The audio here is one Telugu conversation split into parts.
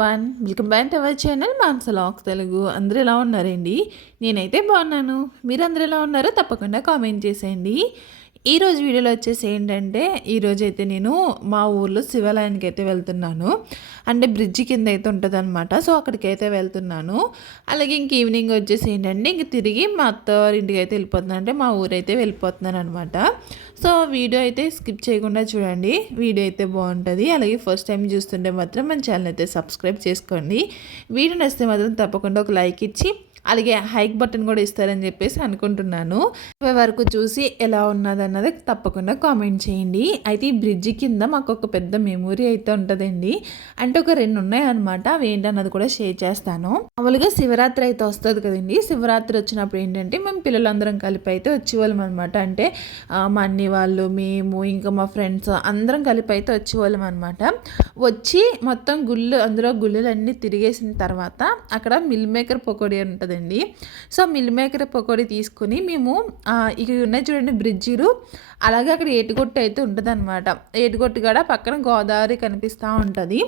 One welcome back to our channel మాన్సలాక్స్ Telugu అందరూ ఎలా ఉన్నారండి? నేనైతే బాగున్నాను. మీరు అందరూ ఎలా ఉన్నారో తప్పకుండా కామెంట్ చేసేయండి. ఈరోజు వీడియోలో వచ్చేసి ఏంటంటే ఈరోజు అయితే నేను మా ఊర్లో శివాలయానికి అయితే వెళ్తున్నాను. అంటే బ్రిడ్జ్ కింద అయితే ఉంటుంది అనమాట సో అక్కడికి అయితే వెళ్తున్నాను. అలాగే ఇంక ఈవినింగ్ వచ్చేసి ఏంటంటే ఇంక తిరిగి మా అత్తవారింటికి అయితే వెళ్ళిపోతున్నాను. అంటే మా ఊరైతే వెళ్ళిపోతున్నాను అనమాట సో వీడియో అయితే స్కిప్ చేయకుండా చూడండి. వీడియో అయితే బాగుంటుంది. అలాగే ఫస్ట్ టైం చూస్తుంటే మాత్రం మన ఛానల్ అయితే సబ్స్క్రైబ్ చేసుకోండి. వీడియో నచ్చితే మాత్రం తప్పకుండా ఒక లైక్ ఇచ్చి అలాగే హైక్ బటన్ కూడా ఇస్తారని చెప్పేసి అనుకుంటున్నాను. వరకు చూసి ఎలా ఉన్నదన్నది తప్పకుండా కామెంట్ చేయండి. అయితే ఈ బ్రిడ్జి కింద మాకు ఒక పెద్ద మెమొరీ అయితే ఉంటుందండి. అంటే ఒక రెండు ఉన్నాయి అనమాట అవి ఏంటన్నది కూడా షేర్ చేస్తాను. మామూలుగా శివరాత్రి అయితే వస్తుంది కదండి. శివరాత్రి వచ్చినప్పుడు ఏంటంటే మేము పిల్లలందరం కలిపి అయితే వచ్చేవాళ్ళం అనమాట అంటే మా అన్ని వాళ్ళు మేము ఇంకా మా ఫ్రెండ్స్ అందరం కలిపి అయితే వచ్చేవాళ్ళం అనమాట వచ్చి మొత్తం గుళ్ళు అందులో గుళ్ళలన్నీ తిరిగేసిన తర్వాత అక్కడ మిల్ మేకర్ పకోడీ ఉంటుంది కదండి. సో మిల్ మేకర్ పకోడీ తీసుకొని మేము ఇక ఉన్నాయి చూడండి బ్రిడ్జిలు. అలాగే అక్కడ ఏటుగొట్టు అయితే ఉంటుంది అనమాట ఏటుగొట్టు కూడా పక్కన గోదావరి కనిపిస్తూ ఉంటుంది.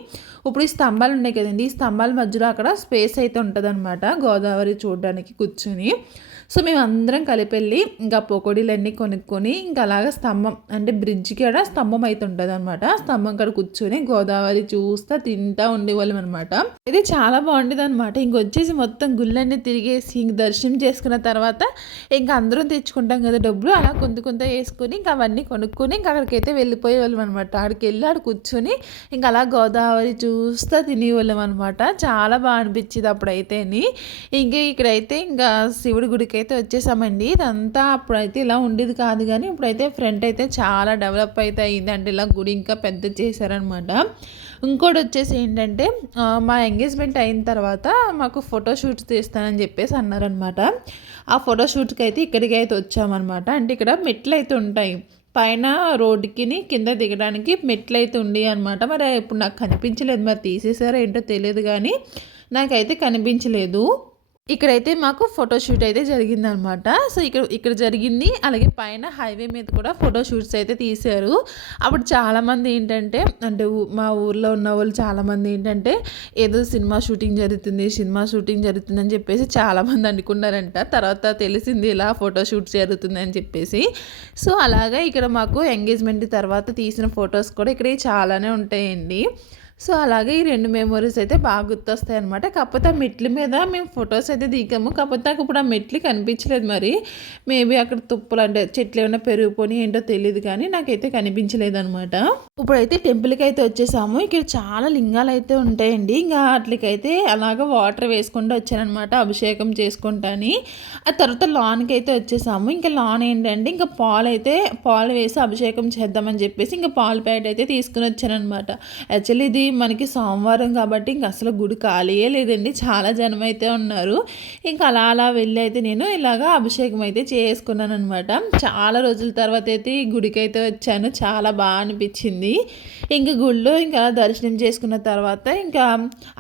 ఇప్పుడు ఈ స్తంభాలు ఉన్నాయి కదండి ఈ స్తంభాల మధ్యలో అక్కడ స్పేస్ అయితే ఉంటుంది అనమాట గోదావరి చూడడానికి కూర్చొని. సో మేము అందరం కలిపెళ్ళి ఇంకా పొకోడీలన్నీ కొనుక్కొని ఇంకా అలాగ స్తంభం అంటే బ్రిడ్జ్ కాడ స్తంభం అయితే ఉంటుంది అనమాట స్తంభం కాడ కూర్చొని గోదావరి చూస్తా తింటా ఉండేవాళ్ళం అనమాట ఇది చాలా బాగుండేది అనమాట ఇంకొచ్చేసి మొత్తం గుళ్ళన్నీ తిరిగేసి ఇంక దర్శనం చేసుకున్న తర్వాత ఇంకా అందరం తెచ్చుకుంటాం కదా డబ్బులు. అలా కొంత కొంత వేసుకొని ఇంకా అవన్నీ కొనుక్కుని ఇంకా అక్కడికైతే వెళ్ళిపోయే వాళ్ళం అనమాట ఆడికి వెళ్ళి ఆడ కూర్చొని ఇంకా అలా గోదావరి చూస్తా తినేవాళ్ళం అనమాట చాలా బాగా అనిపించింది అప్పుడైతే ఇంకా ఇక్కడైతే ఇంకా శివుడి గుడికి అయితే వచ్చేసామండి. ఇదంతా అప్పుడైతే ఇలా ఉండేది కాదు కానీ ఇప్పుడైతే ఫ్రంట్ అయితే చాలా డెవలప్ అయితే అయింది. అంటే ఇలా గుడి ఇంకా పెద్ద చేశారనమాట ఇంకోటి వచ్చేసి ఏంటంటే మా ఎంగేజ్మెంట్ అయిన తర్వాత మాకు ఫోటోషూట్స్ తీస్తానని చెప్పేసి అన్నారనమాట ఆ ఫోటోషూట్కి అయితే ఇక్కడికి అయితే వచ్చామన్నమాట. అంటే ఇక్కడ మెట్లు అయితే ఉంటాయి. పైన రోడ్డుకి కింద దిగడానికి మెట్లు అయితే ఉండి అనమాట మరి ఇప్పుడు నాకు కనిపించలేదు. మరి తీసేసారో ఏంటో తెలియదు కానీ నాకైతే కనిపించలేదు. ఇక్కడైతే మాకు ఫోటోషూట్ అయితే జరిగిందనమాట. సో ఇక్కడ ఇక్కడ జరిగింది. అలాగే పైన హైవే మీద కూడా ఫోటోషూట్స్ అయితే తీశారు. అప్పుడు చాలామంది ఏంటంటే అంటే మా ఊర్లో ఉన్న వాళ్ళు చాలామంది ఏంటంటే ఏదో సినిమా షూటింగ్ జరుగుతుంది సినిమా షూటింగ్ జరుగుతుంది అని చెప్పేసి చాలామంది అనుకున్నారంట. తర్వాత తెలిసింది ఇలా ఫోటోషూట్ జరుగుతుంది అని చెప్పేసి. సో అలాగే ఇక్కడ మాకు ఎంగేజ్మెంట్ తర్వాత తీసిన ఫొటోస్ కూడా ఇక్కడ చాలానే ఉంటాయండి. సో అలాగే ఈ రెండు మెమొరీస్ అయితే బాగా గుర్తొస్తాయి అనమాట కాకపోతే ఆ మెట్ల మీద మేము ఫొటోస్ అయితే దిగాము. కాకపోతే నాకు ఇప్పుడు ఆ మెట్లు కనిపించలేదు మరి. మేబీ అక్కడ తుప్పలు అంటే చెట్లు ఏమైనా పెరిగిపోయి ఏంటో తెలియదు కానీ నాకైతే కనిపించలేదు అనమాట ఇప్పుడైతే టెంపుల్కి అయితే వచ్చేసాము. ఇక్కడ చాలా లింగాలు అయితే ఉంటాయండి. ఇంకా వాటికైతే అలాగ వాటర్ వేసుకుంటూ వచ్చానమాట అభిషేకం చేసుకుంటాని. ఆ తర్వాత లాన్కి అయితే వచ్చేసాము. ఇంకా లాన్ ఏంటంటే ఇంకా పాలు అయితే పాలు వేసి అభిషేకం చేద్దామని చెప్పేసి ఇంకా పాలు ప్యాకెట్ అయితే తీసుకుని వచ్చానమాట యాక్చువల్లీ ఇది మనకి సోమవారం కాబట్టి ఇంక అసలు గుడి ఖాళీయే లేదండి. చాలా జనం అయితే ఉన్నారు. ఇంకా అలా అలా వెళ్ళి అయితే నేను ఇలాగా అభిషేకం అయితే చేసుకున్నాను అనమాట చాలా రోజుల తర్వాత అయితే ఈ గుడికి అయితే వచ్చాను. చాలా బాగా అనిపించింది. ఇంకా గుడిలో ఇంకా దర్శనం చేసుకున్న తర్వాత ఇంకా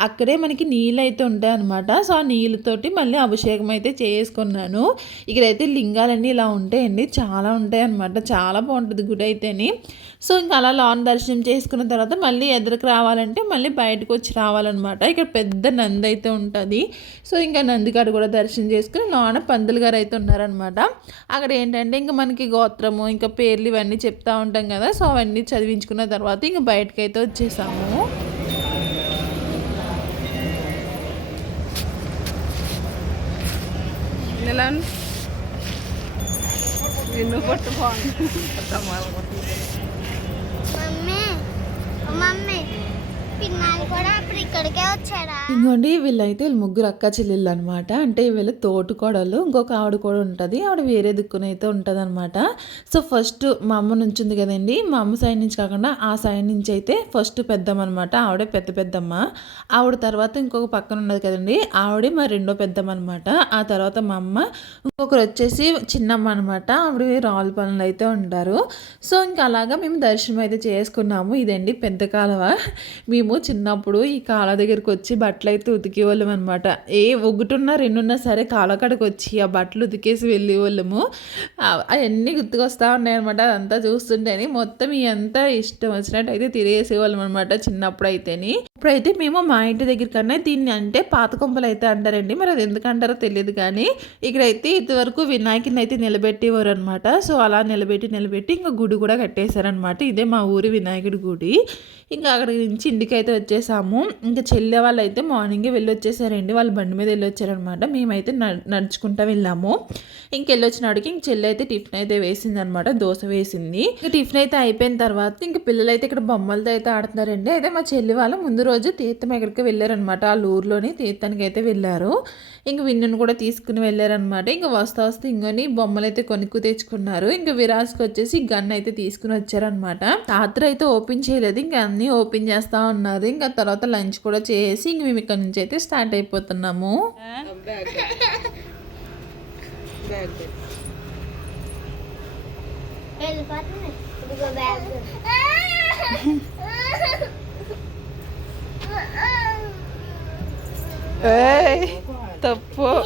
అక్కడే మనకి నీళ్ళు అయితే ఉంటాయి అనమాట సో ఆ నీళ్ళతోటి మళ్ళీ అభిషేకం అయితే చేసుకున్నాను. ఇక్కడైతే లింగాలన్నీ ఇలా ఉంటాయండి. చాలా ఉంటాయి అనమాట చాలా బాగుంటుంది గుడి అయితేని. సో ఇంకా అలా లాన్ దర్శనం చేసుకున్న తర్వాత మళ్ళీ ఎదురుకు రావాలంటే మళ్ళీ బయటకు వచ్చి రావాలన్నమాట. ఇక్కడ పెద్ద నంది అయితే ఉంటుంది. సో ఇంకా నందిగారు కూడా దర్శనం చేసుకుని లోన పందులు గారు అయితే ఉన్నారనమాట అక్కడ ఏంటంటే ఇంకా మనకి గోత్రము ఇంకా పేర్లు ఇవన్నీ చెప్తా ఉంటాం కదా. సో అవన్నీ చదివించుకున్న తర్వాత ఇంకా బయటకు అయితే వచ్చేసాము నిన్ను మమ్మీ మమ్మీ. ఇంకోండి వీళ్ళైతే ముగ్గురు అక్క చెల్లెళ్ళు అనమాట అంటే వీళ్ళు తోటు కోడలు ఇంకొక ఆవిడ కూడా ఉంటుంది. ఆవిడ వేరే దిక్కునైతే ఉంటుంది అనమాట సో ఫస్ట్ మా అమ్మ నుంచి ఉంది కదండి. మా అమ్మ సైడ్ నుంచి కాకుండా ఆ సైడ్ నుంచి అయితే ఫస్ట్ పెద్దమ్మ అనమాట ఆవిడే పెద్ద పెద్దమ్మ. ఆవిడ తర్వాత ఇంకొక పక్కన ఉన్నది కదండి. ఆవిడే మా రెండో పెద్దమ్మ అనమాట ఆ తర్వాత మా అమ్మ ఇంకొకరు వచ్చేసి చిన్నమ్మ అనమాట ఆవిడ రాళ్ళ పనులు అయితే ఉంటారు సో ఇంకా అలాగా మేము దర్శనం అయితే చేసుకున్నాము. ఇదండి పెద్ద కాలువ. మేము చిన్నప్పుడు ఈ కాళ్ళ దగ్గరికి వచ్చి బట్టలు అయితే ఉతికేవాళ్ళం అనమాట ఏ ఒగ్గుటున్నా రెండున్నా సరే కాళ్ళకాడకు వచ్చి ఆ బట్టలు ఉతికేసి వెళ్ళేవాళ్ళము. అవన్నీ గుర్తుకొస్తా ఉన్నాయి అనమాట అదంతా చూస్తుంటేనే మొత్తం ఎంత ఇష్టం వచ్చినట్టు అయితే తిరిగేసేవాళ్ళం అనమాట చిన్నప్పుడు అయితేని. ఇప్పుడైతే మేము మా ఇంటి దగ్గర కన్నా దీన్ని అంటే పాత కొంపలు అయితే అంటారండి. మరి అది ఎందుకు అంటారో తెలియదు కానీ ఇక్కడైతే ఇదివరకు వినాయకుని అయితే నిలబెట్టేవారు అనమాట సో అలా నిలబెట్టి నిలబెట్టి ఇంకా గుడి కూడా కట్టేశారనమాట ఇదే మా ఊరి వినాయకుడి గుడి. ఇంకా అక్కడి నుంచి ఇంటికి అయితే వచ్చేసాము. ఇంకా చెల్లె వాళ్ళు అయితే మార్నింగే వెళ్ళి వచ్చేసారండి వాళ్ళు బండి మీద వెళ్ళి వచ్చారనమాట మేమైతే నడుచుకుంటా వెళ్ళాము. ఇంక వెళ్ళొచ్చినాడికి ఇంక చెల్లి అయితే టిఫిన్ అయితే వేసింది అనమాట దోశ వేసింది. ఇంకా టిఫిన్ అయితే అయిపోయిన తర్వాత ఇంక పిల్లలు అయితే ఇక్కడ బొమ్మలతో అయితే ఆడుతున్నారండి. అయితే మా చెల్లి వాళ్ళు ముందు రోజు తీర్థం ఎక్కడికి వెళ్ళారనమాట. వాళ్ళ ఊర్లోని తీర్థానికి అయితే వెళ్ళారు. ఇంక విన్నును కూడా తీసుకుని వెళ్ళారనమాట. ఇంకా వస్తా వస్తే ఇంకొని బొమ్మలు అయితే కొనుక్కు తెచ్చుకున్నారు ఇంకా విరాజ్కి వచ్చేసి గన్ అయితే తీసుకుని వచ్చారనమాట. రాత్రి అయితే ఓపెన్ చేయలేదు. ఇంకా అన్నీ ఓపెన్ చేస్తా ఉన్నారు. ఇంకా తర్వాత లంచ్ కూడా చేసి ఇంక మేము ఇక్కడ నుంచి అయితే స్టార్ట్ అయిపోతున్నాము. వెళ్ళిపోతుంది బ్యాగ్ తప్పు.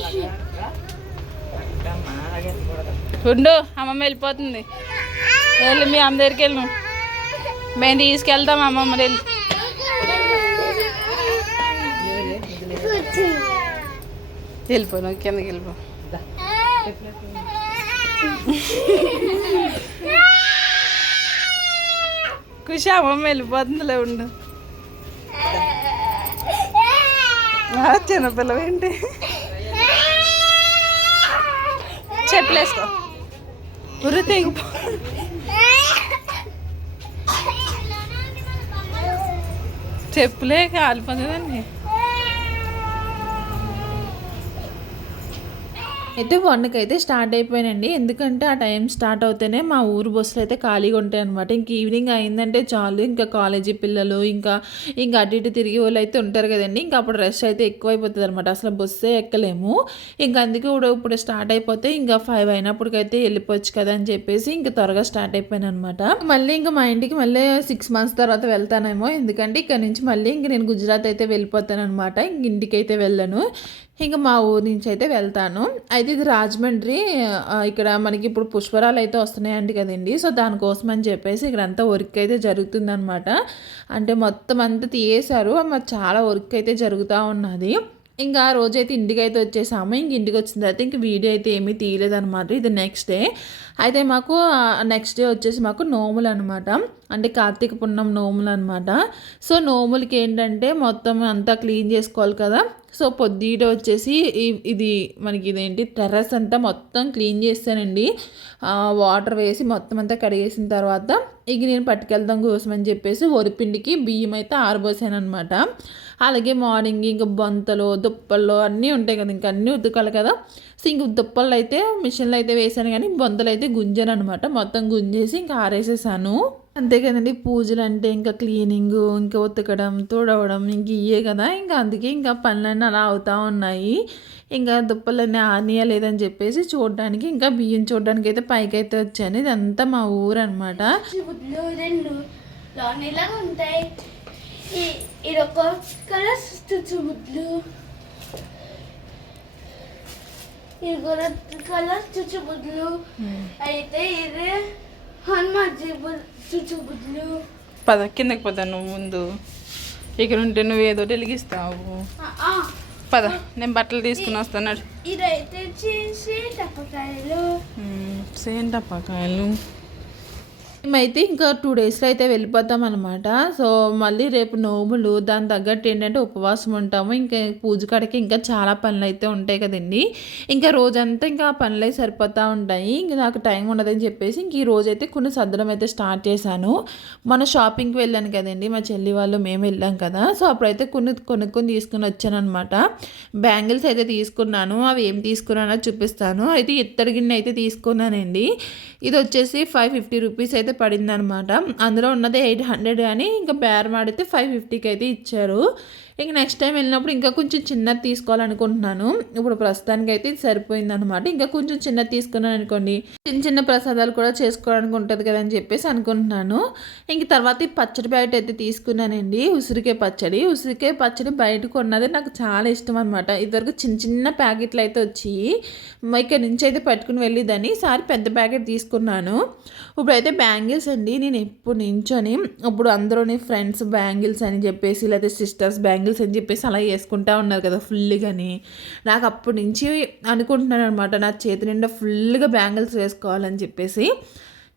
ఉండు అమ్మమ్మ వెళ్ళిపోతుంది. వెళ్ళి మీ అమ్మ దగ్గరికి వెళ్ళు. మేము తీసుకెళ్తాం అమ్మమ్మ వెళ్ళి. వెళ్ళిపో నువ్వు కిందకి వెళ్ళిపో. ఖుషి అమ్మమ్మ వెళ్ళిపోతుందిలే ఉండు. చిన్నపిల్లవేంటి? చెప్పలేసుకో. ఉరి తెగిపో. చెప్పులే కాలిపోతుందండి అయితే వన్కి అయితే స్టార్ట్ అయిపోయానండి. ఎందుకంటే ఆ టైం స్టార్ట్ అవుతేనే మా ఊరు బస్సులు అయితే ఖాళీగా ఉంటాయి అనమాట ఇంక ఈవినింగ్ అయిందంటే చాలు ఇంకా కాలేజీ పిల్లలు ఇంకా ఇంకా అటు ఇటు తిరిగే వాళ్ళు అయితే ఉంటారు కదండి. ఇంకా అప్పుడు రష్ అయితే ఎక్కువ అయిపోతుంది అనమాట అసలు బస్సే ఎక్కలేము. ఇంకా అందుకే ఇప్పుడు ఇప్పుడు స్టార్ట్ అయిపోతే ఇంకా ఫైవ్ అయినప్పటికైతే వెళ్ళిపోవచ్చు కదా అని చెప్పేసి ఇంకా త్వరగా స్టార్ట్ అయిపోయాను అనమాట మళ్ళీ ఇంకా మా ఇంటికి మళ్ళీ సిక్స్ మంత్స్ తర్వాత వెళ్తానేమో. ఎందుకంటే ఇక్కడ నుంచి మళ్ళీ ఇంక నేను గుజరాత్ అయితే వెళ్ళిపోతాను అనమాట ఇంక ఇంటికి అయితే వెళ్ళను. ఇంకా మా ఊరు నుంచి అయితే వెళ్తాను. అయితే ఇది రాజమండ్రి ఇక్కడ మనకి ఇప్పుడు పుష్పరాలు అయితే వస్తున్నాయండి కదండి. సో దానికోసం అని చెప్పేసి ఇక్కడ అంతా వర్క్ అయితే జరుగుతుందనమాట అంటే మొత్తం అంతా తీయేశారు. మరి చాలా వర్క్ అయితే జరుగుతూ ఉన్నది. ఇంకా ఆ రోజైతే ఇంటికి అయితే వచ్చేసాము. ఇంక ఇంటికి వచ్చిన తర్వాత ఇంక వీడియో అయితే ఏమీ తీయలేదన్నమాట. ఇది నెక్స్ట్ డే. అయితే మాకు నెక్స్ట్ డే వచ్చేసి మాకు నోములు అనమాట అంటే కార్తీక పుణ్యం నోములు అనమాట సో నోములకి ఏంటంటే మొత్తం అంతా క్లీన్ చేసుకోవాలి కదా. సో పొద్దుట వచ్చేసి ఇది మనకి ఇదేంటి టెర్రస్ అంతా మొత్తం క్లీన్ చేస్తానండి. వాటర్ వేసి మొత్తం అంతా కడిగేసిన తర్వాత ఇక నేను పట్టుకెళ్దాం కోసం అని చెప్పేసి వరిపిండికి బియ్యం అయితే ఆరబోసాను అనమాట అలాగే మార్నింగ్ ఇంకా బొంతలు దుప్పలు అన్నీ ఉంటాయి కదా ఇంకా అన్నీ ఉతుకాలి కదా. సో ఇంక దుప్పలు అయితే మిషన్లో అయితే వేసాను కానీ బొంతలు అయితే గుంజాను అనమాట మొత్తం గుంజేసి ఇంకా ఆరేసేసాను. అంతే కదండి పూజలు అంటే ఇంకా క్లీనింగ్ ఇంకా ఉతకడం తుడవడం ఇంక ఇయే కదా. ఇంకా అందుకే ఇంకా పనులన్నీ అలా అవుతూ ఉన్నాయి. ఇంకా దుప్పలన్నీ ఆనియా లేదని చెప్పేసి చూడడానికి ఇంకా బియ్యం చూడడానికి అయితే పైకి అయితే వచ్చాను. ఇదంతా మా ఊరు అనమాట ఉంటాయి. కలర్ ఇది అయితే ఇది పద కిందకి పోతా నువ్వు ముందు. ఇక్కడ ఉంటే నువ్వు ఏదో వెలిగిస్తావు. పద నేను బట్టలు తీసుకుని వస్తున్నాడు ఇదైతే చేసి టప్పకాయలు సేమ్ టపాకాయలు. మేమైతే ఇంకా టూ డేస్లో అయితే వెళ్ళిపోతాం అనమాట సో మళ్ళీ రేపు నోములు దాని తగ్గట్టు ఏంటంటే ఉపవాసం ఉంటాము. ఇంకా పూజ కాడికి ఇంకా చాలా పనులు అయితే ఉంటాయి కదండి. ఇంకా రోజంతా ఇంకా ఆ పనులు అయితే సరిపోతూ ఉంటాయి. ఇంకా నాకు టైం ఉండదని చెప్పేసి ఇంక ఈ రోజైతే కొన్ని సర్దడం అయితే స్టార్ట్ చేశాను. మన షాపింగ్కి వెళ్ళాను కదండి. మా చెల్లి వాళ్ళు మేము వెళ్ళాం కదా. సో అప్పుడైతే కొన్ని కొనుక్కొని తీసుకుని వచ్చాను అనమాట బ్యాంగిల్స్ అయితే తీసుకున్నాను. అవి ఏం తీసుకున్నానో చూపిస్తాను. అయితే ఇత్తడి గిన్నె అయితే తీసుకున్నానండి. ఇది వచ్చేసి ఫైవ్ ఫిఫ్టీ రూపీస్ అయితే పడింది అనమాట అందులో ఉన్నది ఎయిట్ హండ్రెడ్ కానీ ఇంకా బేరం ఆడితే ఫైవ్ ఫిఫ్టీకి అయితే ఇచ్చారు. ఇంక నెక్స్ట్ టైం వెళ్ళినప్పుడు ఇంకా కొంచెం చిన్నది తీసుకోవాలనుకుంటున్నాను. ఇప్పుడు ప్రస్తుతానికి అయితే ఇది సరిపోయింది అనమాట ఇంకా కొంచెం చిన్నది తీసుకున్నాను అనుకోండి. చిన్న చిన్న ప్రసాదాలు కూడా చేసుకోవడానికి ఉంటుంది కదా అని చెప్పేసి అనుకుంటున్నాను. ఇంక తర్వాత ఈ పచ్చడి ప్యాకెట్ అయితే తీసుకున్నానండి. ఉసిరికాయ పచ్చడి. ఉసిరికాయ పచ్చడి బయట కొన్నది నాకు చాలా ఇష్టం అనమాట ఇదివరకు చిన్న చిన్న ప్యాకెట్లు అయితే వచ్చి ఇక్కడ నుంచి అయితే పట్టుకుని వెళ్ళేదని ఈసారి పెద్ద ప్యాకెట్ తీసుకున్నాను. ఇప్పుడైతే బ్యాంగిల్స్ అండి. నేను ఎప్పుడు నించొని ఇప్పుడు అందరూ ఫ్రెండ్స్ బ్యాంగిల్స్ అని చెప్పేసి లేకపోతే సిస్టర్స్ బ్యాంగిల్స్ అని చెప్పేసి అలా వేసుకుంటా ఉన్నారు కదా ఫుల్గాని నాకు అప్పటి నుంచి అనుకుంటున్నాను అనమాట నా చేతి నిండా ఫుల్గా బ్యాంగిల్స్ వేసుకోవాలని చెప్పేసి.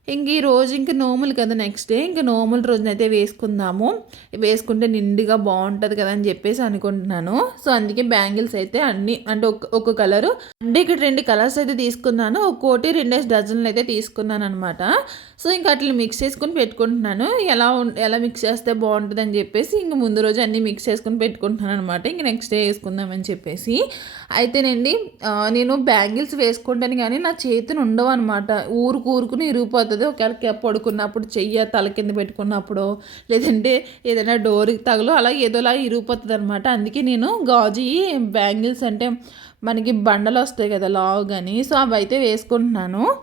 ఇంక ఈ రోజు ఇంక నోములు కదా నెక్స్ట్ డే ఇంక నోముల రోజునైతే వేసుకుందాము. వేసుకుంటే నిండుగా బాగుంటుంది కదా అని చెప్పేసి అనుకుంటున్నాను. సో అందుకే బ్యాంగిల్స్ అయితే అన్ని అంటే ఒక ఒక కలరు. అంటే ఇక్కడ రెండు కలర్స్ అయితే తీసుకున్నాను. ఒక్కోటి రెండేసి డజన్లు అయితే తీసుకున్నాను అనమాట సో ఇంకా అట్లా మిక్స్ చేసుకుని పెట్టుకుంటున్నాను. ఎలా ఉం- ఎలా మిక్స్ చేస్తే బాగుంటుంది అని చెప్పేసి ఇంక ముందు రోజు అన్నీ మిక్స్ చేసుకుని పెట్టుకుంటున్నాను అనమాట ఇంక నెక్స్ట్ డే వేసుకుందామని చెప్పేసి. అయితేనండి నేను బ్యాంగిల్స్ వేసుకుంటాను కానీ నా చేతిని ఉండవు అనమాట ఊరుకు ఊరుకుని ఇరిగిపోతుంది ఒకవేళ పడుకున్నప్పుడు చెయ్య తల కింద పెట్టుకున్నప్పుడు లేదంటే ఏదైనా డోర్కి తగలో అలా ఏదోలా ఇరిగిపోతుంది అనమాట అందుకే నేను గాజు బ్యాంగిల్స్ అంటే మనకి బండలు వస్తాయి కదా లావు కానీ సో అవి అయితే వేసుకుంటున్నాను.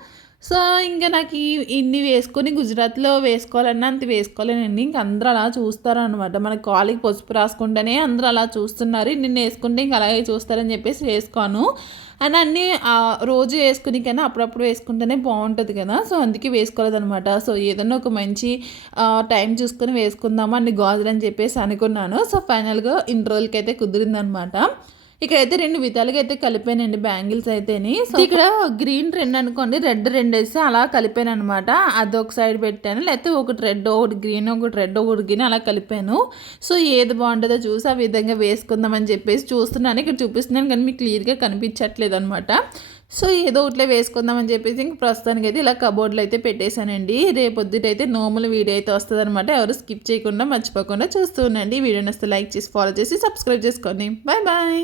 సో ఇంకా నాకు ఈ- ఇన్ని వేసుకొని గుజరాత్లో వేసుకోవాలన్నా అంత వేసుకోలేనండి. ఇంక అందరూ అలా చూస్తారు అనమాట మన కాలికి పసుపు రాసుకుంటేనే అందరూ అలా చూస్తున్నారు. నిన్న వేసుకుంటే ఇంక అలాగే చూస్తారని చెప్పేసి వేసుకోను. అని అన్నీ రోజు వేసుకుని కన్నా అప్పుడప్పుడు వేసుకుంటేనే బాగుంటుంది కదా. సో అందుకే వేసుకోలేదనమాట సో ఏదైనా ఒక మంచి టైం చూసుకొని వేసుకుందామా అన్ని గాజులు అని చెప్పేసి అనుకున్నాను. సో ఫైనల్గా ఇన్ని రోజులకైతే కుదిరిందనమాట ఇక్కడైతే రెండు విధాలుగా అయితే కలిపానండి బ్యాంగిల్స్ అయితేని. సో ఇక్కడ గ్రీన్ రెండు అనుకోండి రెడ్ రెండు వేసి అలా కలిపాను అనమాట అదొక సైడ్ పెట్టాను లేకపోతే ఒకటి రెడ్ ఒకటి గ్రీన్ ఒకటి రెడ్ ఒకటి గ్రీన్ అలా కలిపాను. సో ఏది బాగుంటుందో చూసి ఆ విధంగా వేసుకుందామని చెప్పేసి చూస్తున్నాను. ఇక్కడ చూపిస్తున్నాను కానీ మీకు క్లియర్గా కనిపించట్లేదు అనమాట సో ఏదో ఒకటిలో వేసుకుందామని చెప్పేసి ఇంక ప్రస్తుతానికి అయితే ఇలా కబోర్డ్లో అయితే పెట్టేశానండి. రేపొద్దుటైతే నోముల వీడియో అయితే వస్తుంది అనమాట ఎవరు స్కిప్ చేయకుండా మర్చిపోకుండా చూస్తూ ఉండండి. వీడియో నస్తే లైక్ చేసి ఫాలో చేసి సబ్స్క్రైబ్ చేసుకోండి. Bye bye